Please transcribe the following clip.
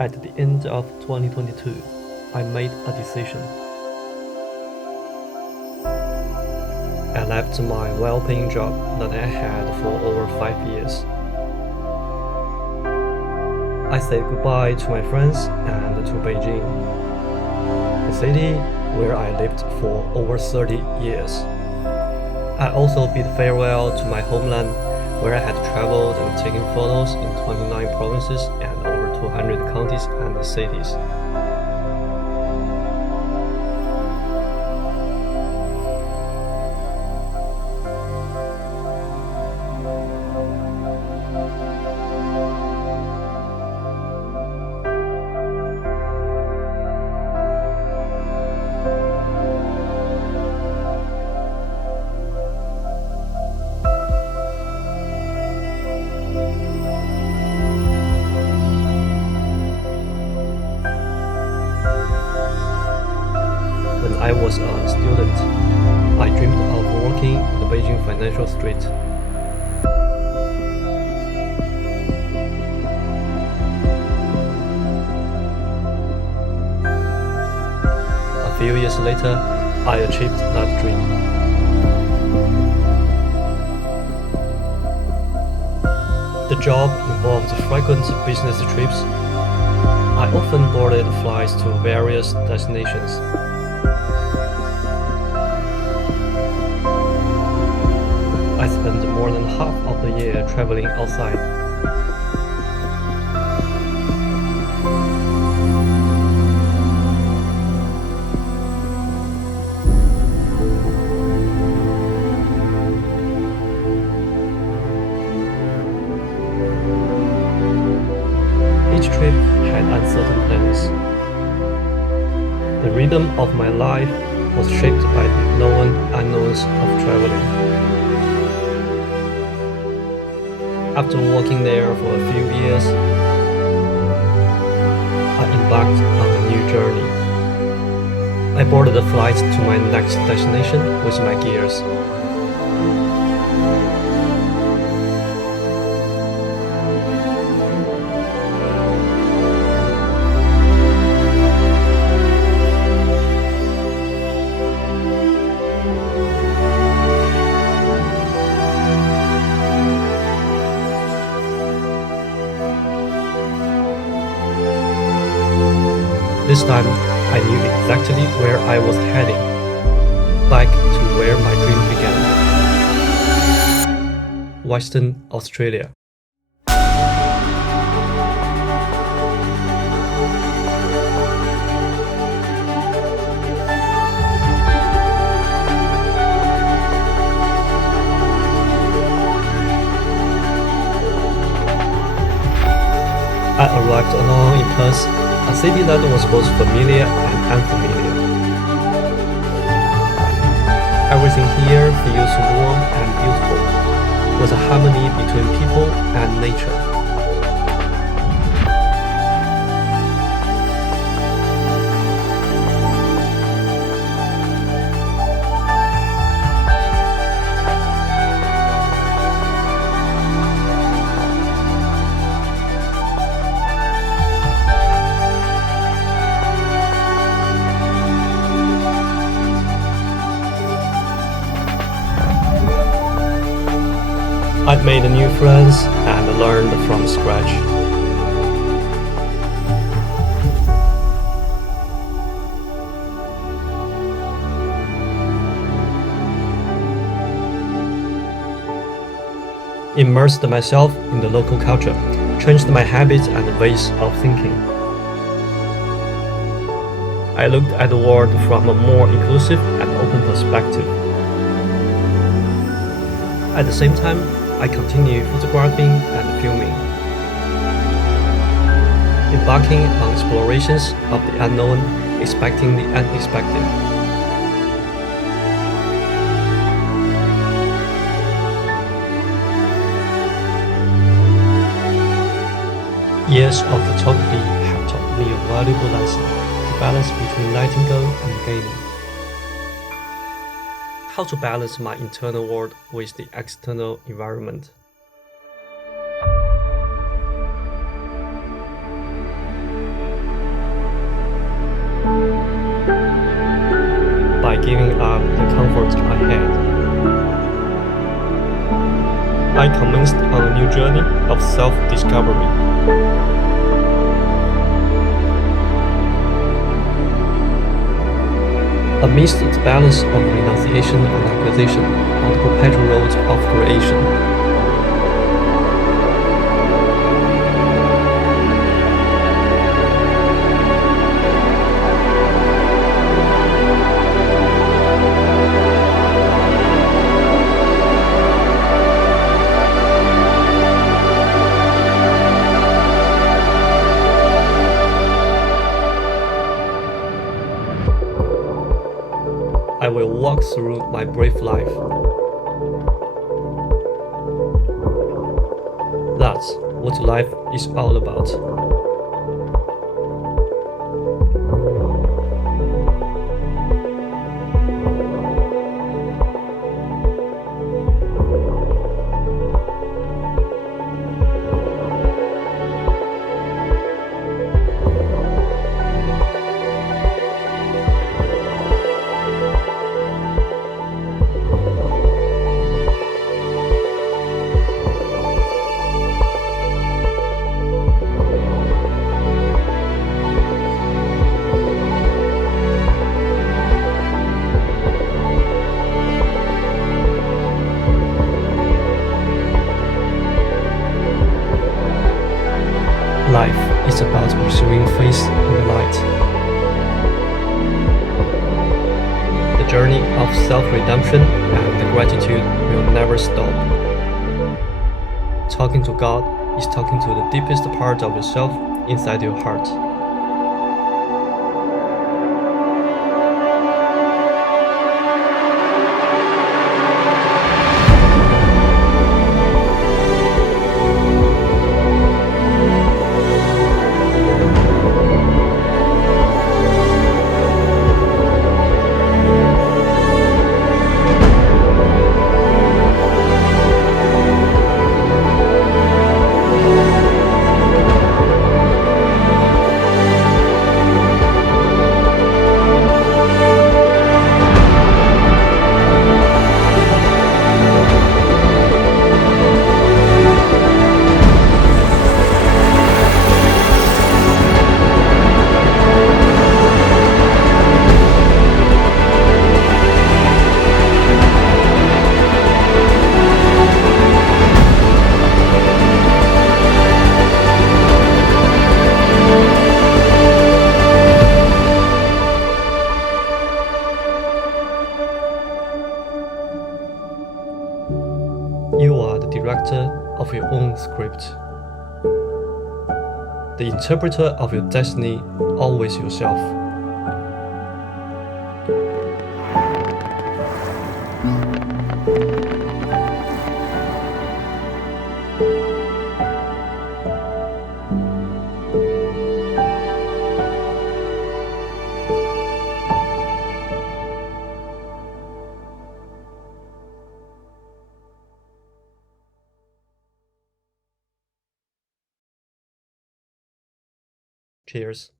At the end of 2022, I made a decision. I left my well-paying job that I had for over 5 years. I said goodbye to my friends and to Beijing, the city where I lived for over 30 years. I also bid farewell to my homeland, where I had traveled and taken photos in 29 provinces and over 200 counties and cities. When I was a student, I dreamed of working in the Beijing financial street. A few years later, I achieved that dream. The job involved frequent business trips. I often boarded flights to various destinations. I spent more than half of the year traveling outside. Each trip had uncertain plans. The rhythm of my life was shaped by the known unknowns of traveling. After working there for a few years, I embarked on a new journey. I boarded a flight to my next destination with my gears. This time, I knew exactly where I was heading, back to where my dream began. Western Australia. I arrived alone in Perth, a city that was both familiar and unfamiliar. Everything here feels warm and beautiful, with a harmony between people and nature. I made new friends and learned from scratch. Immersed myself in the local culture, changed my habits and ways of thinking. I looked at the world from a more inclusive and open perspective. At the same time, I continue photographing and filming, embarking on explorations of the unknown, expecting the unexpected. Years of photography have taught me a valuable lesson: the balance between letting go and gaining. How to balance my internal world with the external environment. I commenced on a new journey of self-discovery. Amidst the balance of renunciation and acquisition on the perpetual road of creation. I will walk through my brave life. That's what life is all about. Life is about pursuing faith in the light. The journey of self-redemption and the gratitude will never stop. Talking to God is talking to the deepest part of yourself inside your heart. You are the director of your own script, the interpreter of your destiny, always yourself. Cheers.